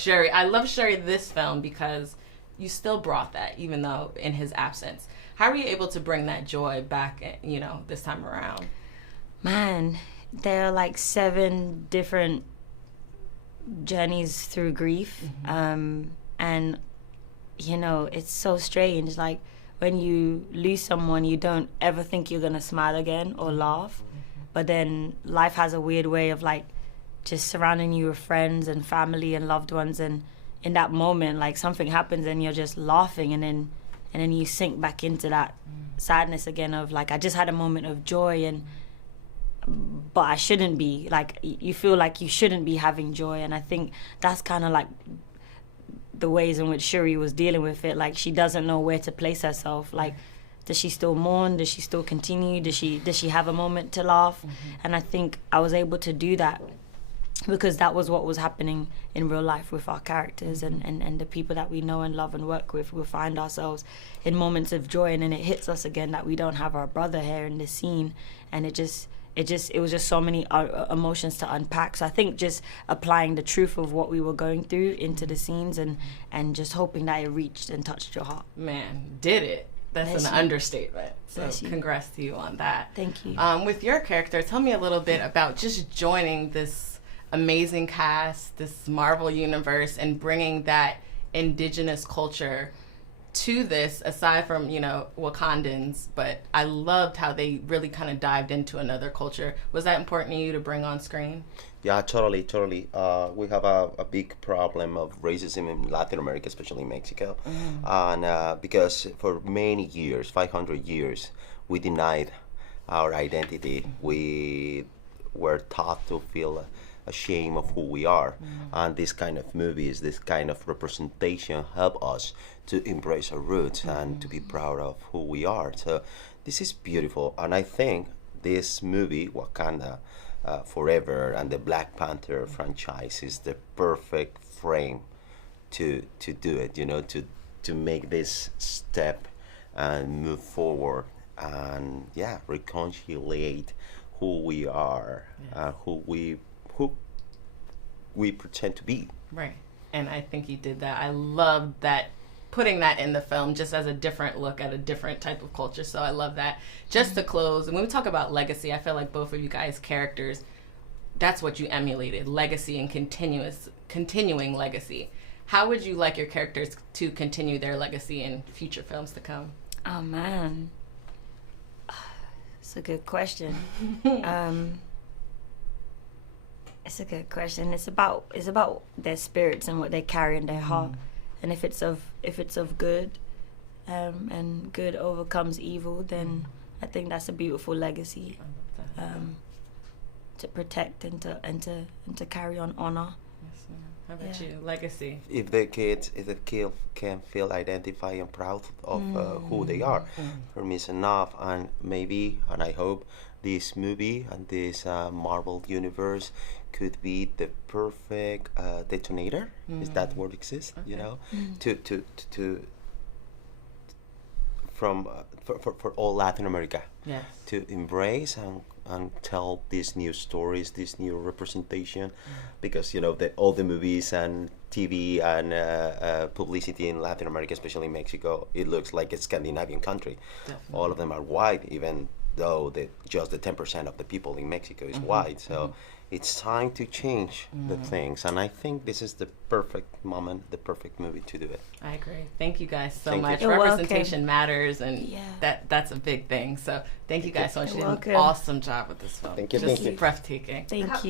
Shuri. I love Shuri this film because you still brought that, even though in his absence. How were you able to bring that joy back, this time around? Man, there are like 7 different journeys through grief. And, it's so strange. Like, when you lose someone, you don't ever think you're going to smile again or laugh. But then life has a weird way of, like, just surrounding you with friends and family and loved ones. And in that moment, like, something happens and you're just laughing, and then you sink back into that sadness again of, like, I just had a moment of joy, but I shouldn't be. Like, you feel like you shouldn't be having joy. And I think that's kind of like the ways in which Shuri was dealing with it. Like, she doesn't know where to place herself. Like, does she still mourn? Does she still continue? Does she have a moment to laugh? And I think I was able to do that because that was what was happening in real life with our characters and the people that we know and love and work with. We'll find ourselves in moments of joy, and then it hits us again that we don't have our brother here in this scene. And it was just so many emotions to unpack. So I think just applying the truth of what we were going through into the scenes and just hoping that it reached and touched your heart. Man, did it. That's an understatement. So congrats to you on that. Thank you. With your character, tell me a little bit about just joining this amazing cast, this Marvel universe, and bringing that indigenous culture to this, aside from, Wakandans. But I loved how they really kind of dived into another culture. Was that important to you to bring on screen? Yeah, totally. We have a big problem of racism in Latin America, especially Mexico. And because for many years, 500 years, we denied our identity. We were taught to feel ashamed of who we are. And this kind of movies, this kind of representation help us to embrace our roots and to be proud of who we are. So this is beautiful. And I think this movie, Wakanda Forever, and the Black Panther franchise is the perfect frame to do it, to make this step and move forward and reconciliate who we are, who we pretend to be. Right. And I think you did that. I loved that, putting that in the film just as a different look at a different type of culture. So I love that. Just to close, and when we talk about legacy, I feel like both of you guys' characters, that's what you emulated, legacy and continuing legacy. How would you like your characters to continue their legacy in future films to come? Oh, man. It's a good question. It's a good question. It's about their spirits and what they carry in their heart, and if it's of good, and good overcomes evil, then I think that's a beautiful legacy to protect and to carry on honor. Yes, ma'am. How about you? Legacy. If the kid can feel identified and proud of who they are, for me it's enough. And maybe, and I hope, this movie and this Marvel universe could be the perfect detonator. Is that word exists? Okay. For all Latin America. Yes. To embrace and tell these new stories, this new representation, because all the movies and TV and publicity in Latin America, especially Mexico, it looks like a Scandinavian country. Definitely. All of them are white, even though just the 10% of the people in Mexico is white. So it's time to change the things, and I think this is the perfect moment, the perfect movie to do it. I agree. Thank you guys so much. You're Representation welcome. matters, and that's a big thing. So thank you guys so much. You did an awesome job with this film. Thank you. Just breathtaking. Thank you.